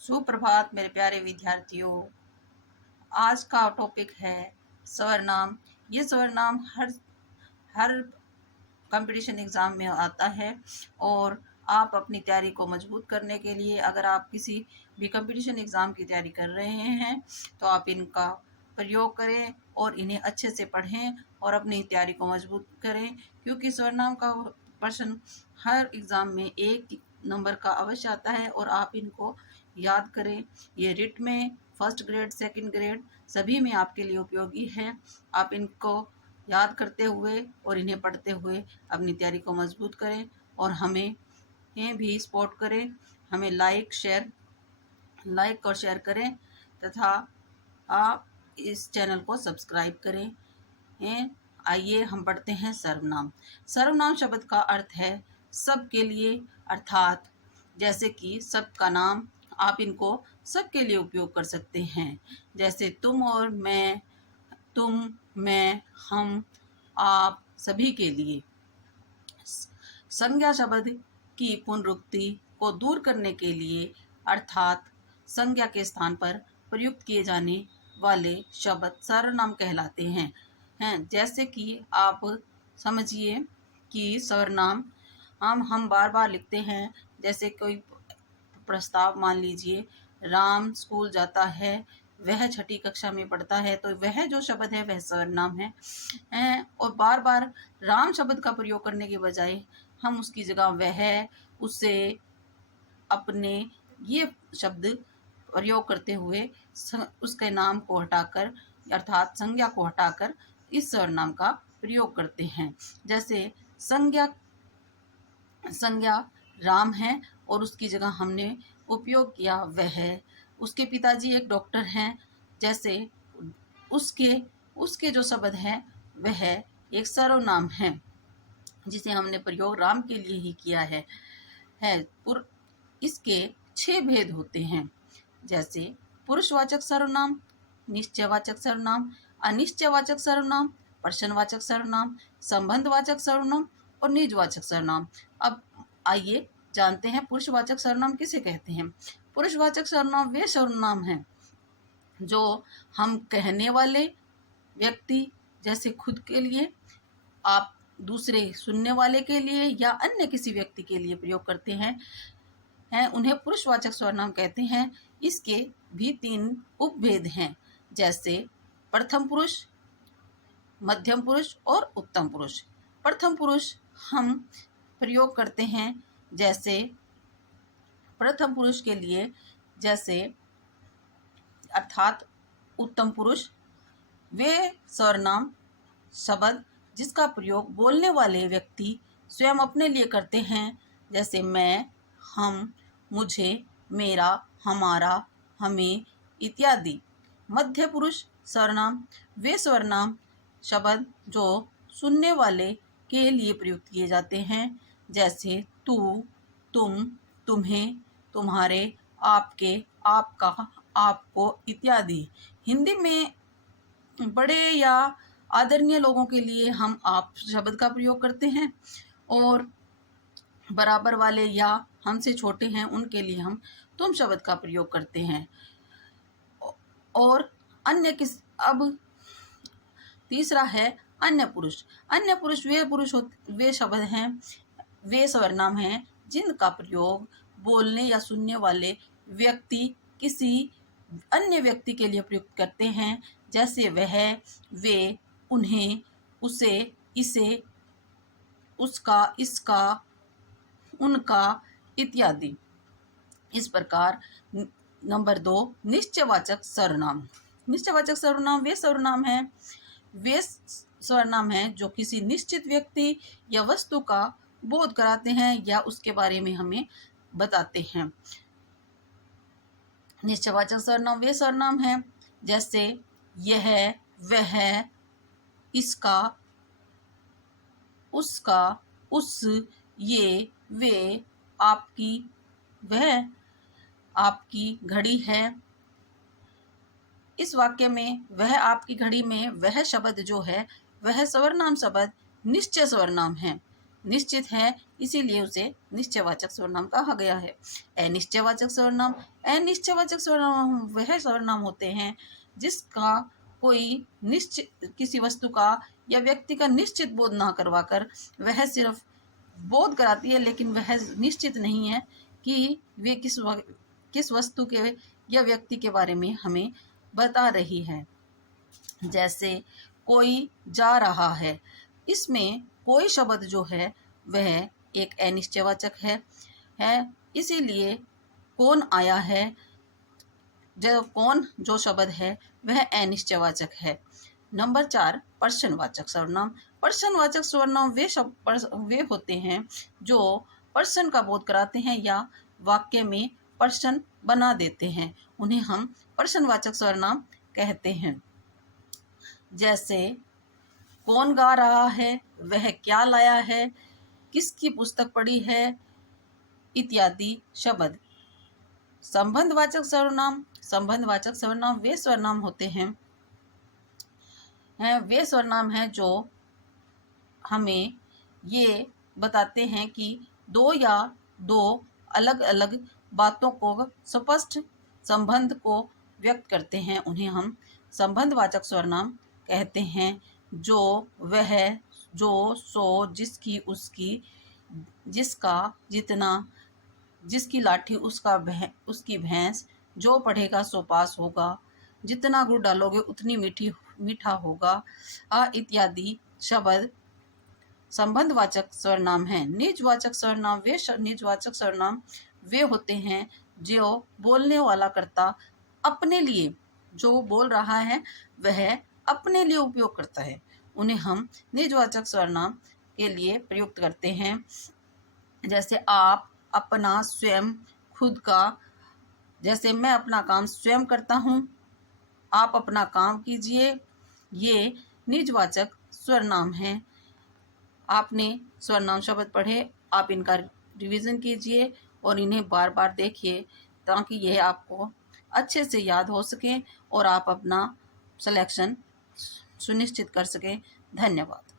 सुप्रभात मेरे प्यारे विद्यार्थियों। आज का टॉपिक है स्वर-नाम। ये स्वर-नाम हर कंपटीशन एग्ज़ाम में आता है और आप अपनी तैयारी को मजबूत करने के लिए अगर आप किसी भी कंपटीशन एग्ज़ाम की तैयारी कर रहे हैं तो आप इनका प्रयोग करें और इन्हें अच्छे से पढ़ें और अपनी तैयारी को मजबूत करें, क्योंकि स्वर-नाम का प्रश्न हर एग्ज़ाम में 1 नंबर का अवश्य आता है और आप इनको याद करें। ये रिट में फर्स्ट ग्रेड, सेकंड ग्रेड सभी में आपके लिए उपयोगी है। आप इनको याद करते हुए और इन्हें पढ़ते हुए अपनी तैयारी को मजबूत करें और हमें भी सपोर्ट करें। हमें लाइक और शेयर करें तथा आप इस चैनल को सब्सक्राइब करें। आइए हम पढ़ते हैं सर्वनाम। सर्वनाम शब्द का अर्थ है सबके लिए, अर्थात जैसे कि सबका नाम। आप इनको सबके लिए उपयोग कर सकते हैं, जैसे तुम और मैं, तुम, मैं, हम, आप, सभी के लिए। संज्ञा शब्द की पुनरुक्ति को दूर करने के लिए, अर्थात संज्ञा के स्थान पर प्रयुक्त किए जाने वाले शब्द सर्वनाम कहलाते हैं। जैसे कि आप समझिए कि सर्वनाम हम बार बार लिखते हैं। जैसे कोई प्रस्ताव, मान लीजिए राम स्कूल जाता है, वह छठी कक्षा में पढ़ता है, तो वह जो शब्द है वह सर्वनाम है। और बार बार राम शब्द का प्रयोग करने के बजाय हम उसकी जगह वह, उसे, अपने ये शब्द प्रयोग करते हुए उसके नाम को हटाकर अर्थात संज्ञा को हटाकर इस सर्वनाम का प्रयोग करते हैं। जैसे संज्ञा राम है और उसकी जगह हमने उपयोग किया वह। उसके पिताजी एक डॉक्टर हैं, जैसे उसके जो शब्द है वह एक सर्वनाम है जिसे हमने प्रयोग राम के लिए ही किया है। इसके 6 भेद होते हैं, जैसे पुरुषवाचक सर्वनाम, निश्चयवाचक सर्वनाम, अनिश्चयवाचक सर्वनाम, प्रश्नवाचक सर्वनाम, संबंधवाचक सर्वनाम और निजवाचक सर्वनाम। अब आइए जानते हैं पुरुषवाचक सर्वनाम किसे कहते हैं। पुरुषवाचक सर्वनाम वे सर्वनाम हैं जो हम कहने वाले व्यक्ति, जैसे खुद के लिए, आप दूसरे सुनने वाले के लिए या अन्य किसी व्यक्ति के लिए प्रयोग करते हैं, उन्हें पुरुषवाचक सर्वनाम कहते हैं। इसके भी 3 उपभेद हैं, जैसे प्रथम पुरुष, मध्यम पुरुष और उत्तम पुरुष। प्रथम पुरुष हम प्रयोग करते हैं, जैसे प्रथम पुरुष के लिए, जैसे अर्थात उत्तम पुरुष वे सर्वनाम शब्द जिसका प्रयोग बोलने वाले व्यक्ति स्वयं अपने लिए करते हैं, जैसे मैं, हम, मुझे, मेरा, हमारा, हमें इत्यादि। मध्य पुरुष सर्वनाम वे सर्वनाम शब्द जो सुनने वाले के लिए प्रयुक्त किए जाते हैं, जैसे तू, तुम, तुम्हें, तुम्हारे, आपके, आपका, आपको इत्यादि। हिंदी में बड़े या आदरणीय लोगों के लिए हम आप शब्द का प्रयोग करते हैं और बराबर वाले या हमसे छोटे हैं उनके लिए हम तुम शब्द का प्रयोग करते हैं। और अब तीसरा है अन्य पुरुष। अन्य पुरुष वे शब्द हैं, वे सर्वनाम हैं जिनका प्रयोग बोलने या सुनने वाले व्यक्ति किसी अन्य व्यक्ति के लिए प्रयुक्त करते हैं, जैसे वह, वे, उन्हें, उसे, इसे, उसका, इसका, उनका इत्यादि। इस प्रकार नंबर 2 निश्चयवाचक सर्वनाम। निश्चयवाचक सर्वनाम वे सर्वनाम हैं जो किसी निश्चित व्यक्ति या वस्तु का बोध कराते हैं या उसके बारे में हमें बताते हैं। निश्चयवाचक सर्वनाम वे सर्वनाम हैं जैसे यह, वह, इसका, उसका, उस, ये, वे, आपकी, वह, आपकी घड़ी है। इस वाक्य में वह आपकी घड़ी में वह शब्द जो है वह सर्वनाम शब्द निश्चय सर्वनाम है। निश्चित है, इसीलिए उसे निश्चयवाचक सर्वनाम कहा गया है। अनिश्चयवाचक सर्वनाम, अनिश्चयवाचक सर्वनाम वह सर्वनाम होते हैं जिसका कोई निश्चित किसी वस्तु का या व्यक्ति का निश्चित बोध ना करवाकर वह सिर्फ बोध कराती है, लेकिन वह निश्चित नहीं है कि वे किस वस्तु के या व्यक्ति के बारे में हमें बता रही है। जैसे कोई जा रहा है, इसमें कोई शब्द जो है वह एक अनिश्चयवाचक है इसीलिए कौन आया है, जब कौन जो शब्द है वह अनिश्चयवाचक है। नंबर 4, पर्सनवाचक सर्वनाम। पर्सनवाचक सर्वनाम वे होते हैं जो पर्सन का बोध कराते हैं या वाक्य में पर्सन बना देते हैं, उन्हें हम पर्सनवाचक सर्वनाम कहते हैं। जैसे कौन गा रहा है, वह क्या लाया है, किसकी पुस्तक पढ़ी है, इत्यादि शब्द। संबंधवाचक सर्वनाम, संबंधवाचक सर्वनाम वे सर्वनाम होते हैं वे सर्वनाम हैं जो हमें ये बताते हैं कि दो या दो अलग अलग बातों को स्पष्ट संबंध को व्यक्त करते हैं, उन्हें हम संबंधवाचक सर्वनाम कहते हैं। जो, वह, जो, सो, जिसकी, उसकी, जिसका, जितना, जिसकी लाठी उसकी भैंस, जो पढ़ेगा सो पास होगा, जितना गुड़ डालोगे उतनी मीठा होगा इत्यादि शब्द संबंधवाचक सर्वनाम हैं। निजवाचक सर्वनाम निजवाचक सर्वनाम वे होते हैं जो बोलने वाला कर्ता अपने लिए, जो बोल रहा है वह अपने लिए उपयोग करता है, उन्हें हम निजवाचक सर्वनाम के लिए प्रयुक्त करते हैं। जैसे आप, अपना, स्वयं, खुद का। जैसे मैं अपना काम स्वयं करता हूँ, आप अपना काम कीजिए। ये निजवाचक सर्वनाम हैं। आपने सर्वनाम शब्द पढ़े, आप इनका रिवीजन कीजिए और इन्हें बार बार देखिए ताकि यह आपको अच्छे से याद हो सके और आप अपना सिलेक्शन सुनिश्चित कर सकें। धन्यवाद।